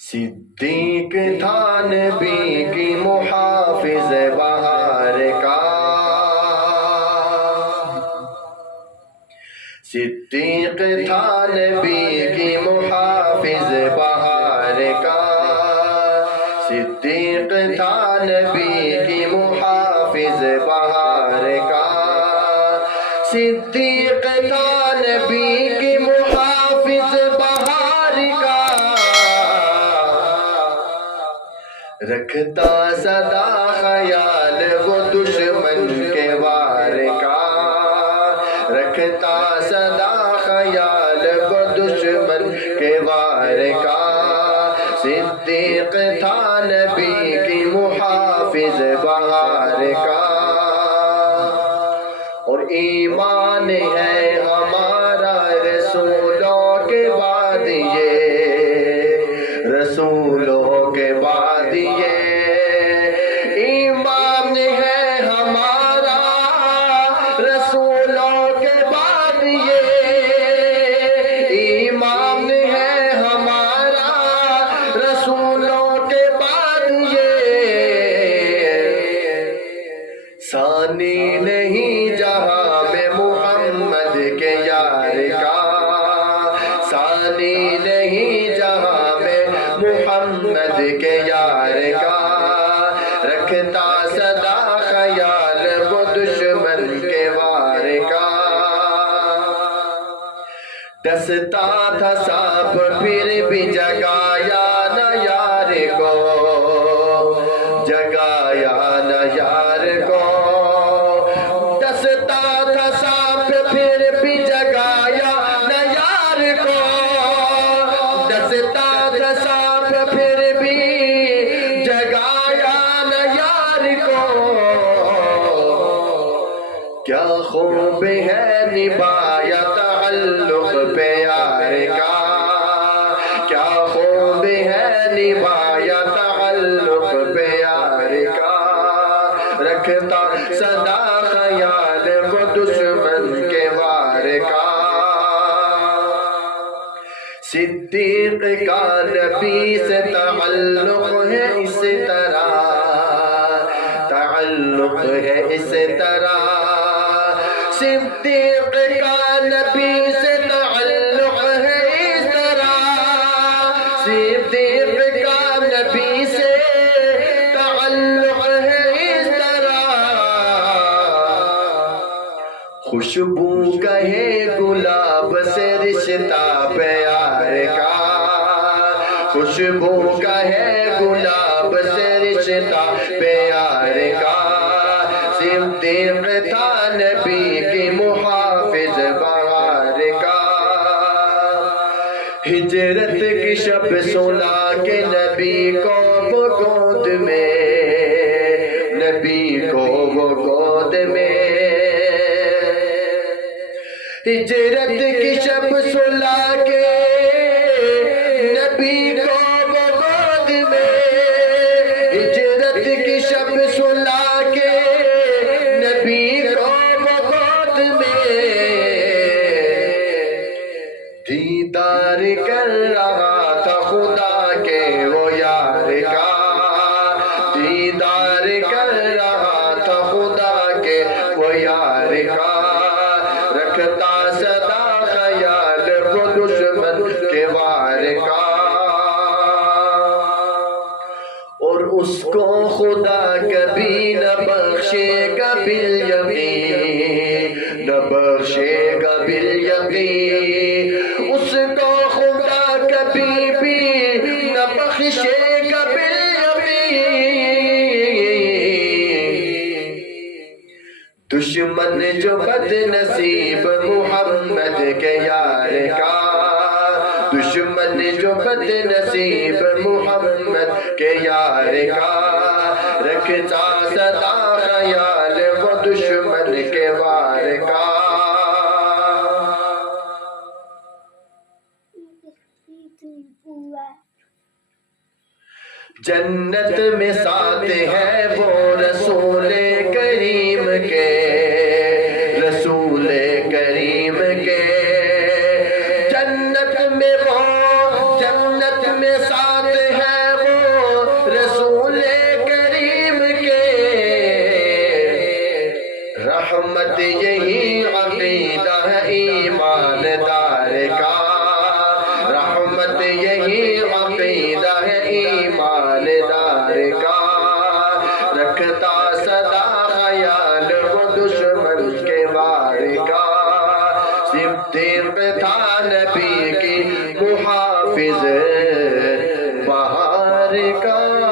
صدیق تھا نبی کی محافظ بہار کا، صدیق تھا نبی کی محافظ بہار کا، صدیق تھا نبی کی محافظ بہار کا، صدیق تھا نبی کی محافظ بہار کا، رکھتا سدا خیال وہ دشمن کے وار کا، رکھتا سدا خیال وہ دشمن کے وار کا، صدیق تھا نبی کی محافظ بہار کا، اور ایمان ہے ہمارا رسولوں کے بعد یہ، رسولوں کے بعد یہ ایمان ہے ہمارا، رسولوں کے بعد یہ ایمان ہے ہمارا، رسولوں کے بعد یہ ثانی نہیں جہاں میں محمد کے یار کا، ثانی نہیں جہاں میں محمد کے یار کا، رکھتا سدا خیال وہ دشمن کے وار کا، ڈستا تھا سانپ پھر بھی جگایا نہ یار کو، جگایا نہ یار کو، ڈستا تھا سانپ پھر بھی جگایا نہ یار کو، ڈستا تھا سانپ پھر بھی جگایا نہ یار کو، کیا خوب ہے نبھایا تعلق پیار کا، کیا خوب ہے نبھایا تعلق پیار کا، رکھتا سدا خیال وہ دشمن کے وار کا، صدیق کا نبی سے تعلق ہے اس طرح، تعلق ہے اس طرح، صدیق کا نبی سے تعلق ہے اس طرح، صدیق کا نبی سے تعلق ہے اس طرح، خوشبو کہے گلاب سے رشتہ پیار کا، خوشبو کہے گلاب سے رشتہ پیار کا، صدیق تھا نبی کی محافظ بہار کا، ہجرت کی شب سنا کے نبی کو وہ گود میں، نبی کو وہ گود میں، ہجرت کی شب سلا کے نبی کو وہ گود میں، ہجرت کی شب سلا کے نبی کو وہ گود میں، دیدار کر رہا تھا خدا کے وہ یار کا، دیدار کر رہا تھا خدا کے وہ یار کا، رکھتا سدا خیال وہ دشمن کے وار کا، اور اس کو خدا کبھی نہ بخشے گا بالیقین، نہ بخشے گا بالیقین، اس کو خدا کبھی بھی نہ بخشے گا بالیقین، دشمن جو بد نصیب محمد کے یار کا، دشمن جو بد نصیب محمد کے یار کا، رکھتا سدا خیال وہ دشمن کے وار کا، جنت میں ساتھ ہے وہ رسول کریم کے، رسول کریم کے، جنت میں وہ، جنت میں ساتھ رحمت یہی عقیدہ ہے ایماندار کا، رحمت یہی عقیدہ ہے ایماندار کا، رکھتا صدا خیال وہ دشمن کے وار کا، صدیق تھا نبی کی محافظ بہار کا۔